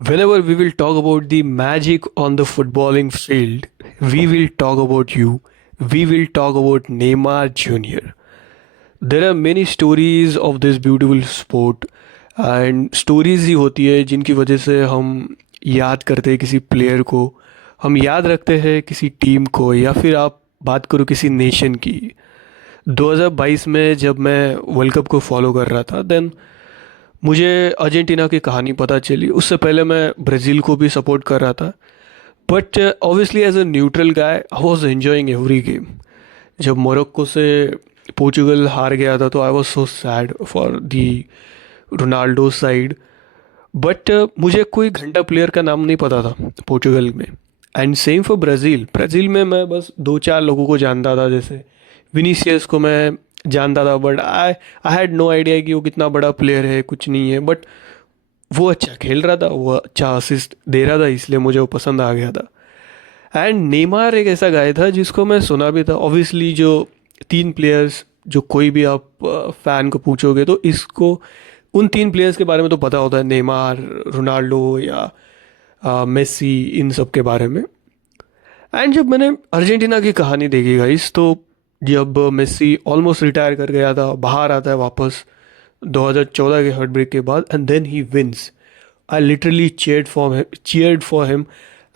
Whenever we will talk about the magic on the footballing field, we will talk about you. We will talk about Neymar Jr. There are many stories of this beautiful sport and stories ही होती है जिनकी वजह से हम याद करते हैं किसी प्लेयर को, हम याद रखते हैं किसी टीम को, या फिर आप बात करो किसी नेशन की। 2022 में जब मैं वर्ल्ड कप को फॉलो कर रहा था, देन मुझे अर्जेंटीना की कहानी पता चली। उससे पहले मैं ब्राज़ील को भी सपोर्ट कर रहा था, but obviously as a neutral guy I was enjoying every game. जब मोरक्को से पोर्चुगल हार गया था तो I was so sad for the Ronaldo side. But मुझे कोई घंटा प्लेयर का नाम नहीं पता था पोर्चुगल में। And same for Brazil. Brazil में मैं बस दो चार लोगों को जानता था, जैसे विनीसियस को मैं जानता था, but I I had no idea कि वो कितना बड़ा प्लेयर है, कुछ नहीं है। बट वो अच्छा खेल रहा था, वो अच्छा असिस्ट दे रहा था, इसलिए मुझे वो पसंद आ गया था। एंड नेमार एक ऐसा गाय था जिसको मैं सुना भी था। ऑब्वियसली जो तीन प्लेयर्स, जो कोई भी आप फैन को पूछोगे तो इसको उन तीन प्लेयर्स के बारे में तो पता होता है, नेमार, रोनाल्डो या मेसी, इन सब के बारे में। एंड जब मैंने अर्जेंटीना की कहानी देखी गाइस, तो जब मेसी ऑलमोस्ट रिटायर कर गया था, बाहर आता है वापस 2014 के हार्ट ब्रेक के बाद, and then he wins. I literally cheered for him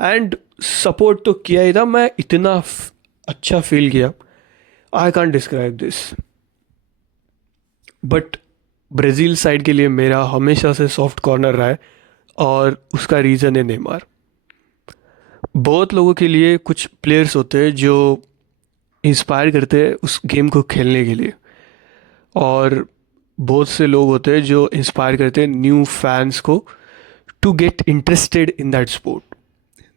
and support तो किया ही था। मैं इतना अच्छा फील किया, I can't describe this. But Brazil side के लिए मेरा हमेशा से सॉफ्ट कॉर्नर रहा है, और उसका रीज़न है नेमार। बहुत लोगों के लिए कुछ प्लेयर्स होते हैं जो इंस्पायर करते हैं उस गेम को खेलने के लिए, और बहुत से लोग होते हैं जो इंस्पायर करते हैं न्यू फैंस को to get interested in that sport.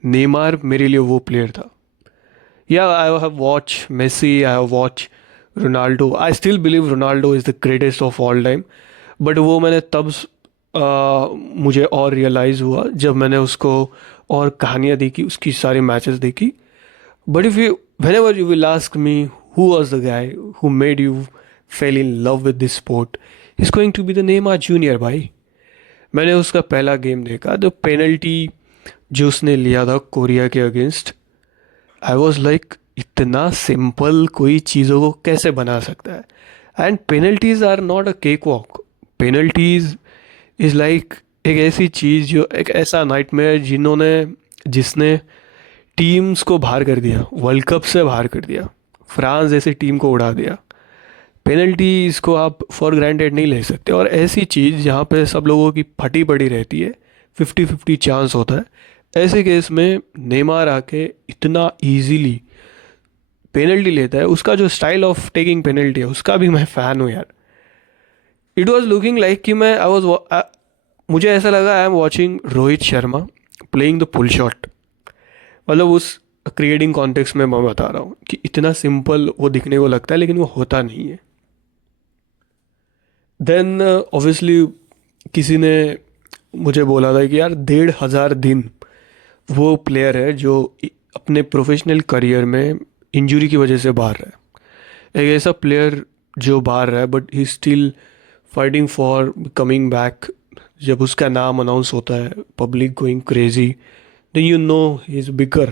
Neymar मेरे लिए वो प्लेयर था। या I have watch Messi, I have watch Ronaldo. I still believe Ronaldo is the greatest of all time. But वो मैंने तब मुझे और रियलाइज़ हुआ जब मैंने उसको और कहानियाँ देखी, उसकी सारी मैचेस देखी। But if you whenever you will ask me who was the guy who made you fell in love with this sport, is going to be the Neymar Junior भाई। मैंने उसका पहला गेम देखा, जो पेनल्टी जो उसने लिया था कोरिया के अगेंस्ट, आई वॉज लाइक इतना सिंपल कोई चीज़ों को कैसे बना सकता है। And penalties are not a cakewalk. Penalties is like एक ऐसी चीज़, जो एक ऐसा नाइटमेयर जिसने टीम्स को बाहर कर दिया, वर्ल्ड कप से बाहर कर दिया, फ्रांस जैसी टीम को उड़ा दिया। पेनल्टी इसको आप फॉर ग्रांटेड नहीं ले सकते। और ऐसी चीज़ जहाँ पे सब लोगों की फटी पड़ी रहती है, 50-50 चांस होता है, ऐसे केस में नेमार आके इतना इजीली पेनल्टी लेता है। उसका जो स्टाइल ऑफ टेकिंग पेनल्टी है, उसका भी मैं फ़ैन हूँ यार। इट वॉज लुकिंग लाइक कि मैं आई वॉज मुझे ऐसा लगा I am watching Rohit Sharma playing the pull shot. मतलब उस क्रिएटिंग कॉन्टेक्स्ट में मैं बता रहा हूँ कि इतना सिंपल वो दिखने को लगता है, लेकिन वो होता नहीं है। देन ऑब्वियसली किसी ने मुझे बोला था कि यार 1,500 दिन वो प्लेयर है जो अपने प्रोफेशनल करियर में इंजरी की वजह से बाहर है। एक ऐसा प्लेयर जो बाहर है, but he still fighting for coming back. जब उसका नाम अनाउंस होता है, public going crazy, then you know he is bigger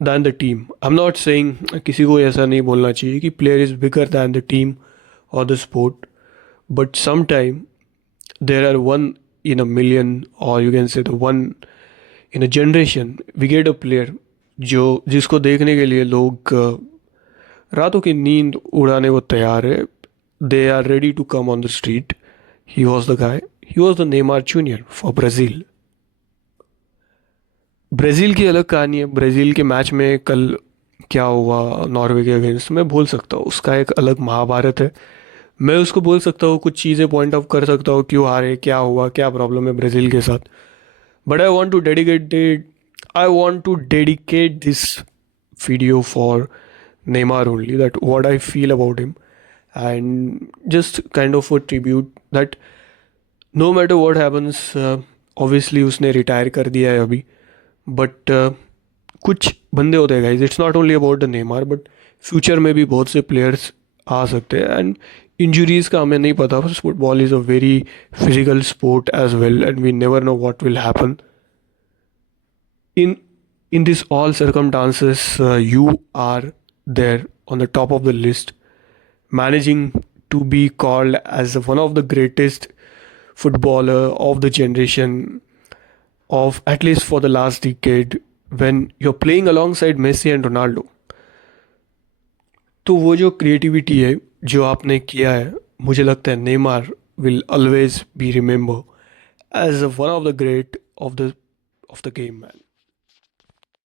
than the team. I am not saying, किसी को ऐसा नहीं बोलना चाहिए कि player is bigger than the team और the sport, but sometime there are one in a million, और you can say the one in a generation, we get a player जो जिसको देखने के लिए लोग रातों की नींद उड़ाने को तैयार है। They are ready to come on the street. He was the guy, he was the Neymar junior for Brazil. Brazil की अलग कहानी है। ब्राज़ील के मैच में कल क्या हुआ नॉर्वे के अगेंस्ट, मैं बोल सकता हूँ उसका एक अलग महाभारत है। मैं उसको बोल सकता हूँ, कुछ चीज़ें पॉइंट आउट कर सकता हूँ, क्यों हारे, क्या हुआ, क्या प्रॉब्लम है ब्राज़ील के साथ। But I want to dedicate this video for Neymar only, that what I feel about him, and just kind of a tribute that no matter what happens, obviously उसने रिटायर कर दिया है अभी, but कुछ बंदे होते हैं guys, it's not only about the Neymar, but future में भी बहुत से प्लेयर्स आ सकते हैं। एंड इंजरीज़ का हमें नहीं पता, football is a very physical sport as well, and we never know what will happen. in in this all circumstances, you are there on the top of the list, managing to be called as one of the greatest footballer of the generation, of at least for the last decade, when you're playing alongside Messi and Ronaldo. तो वो जो creativity है जो आपने किया है, मुझे लगता है Neymar will always be remember as one of the great of the game man.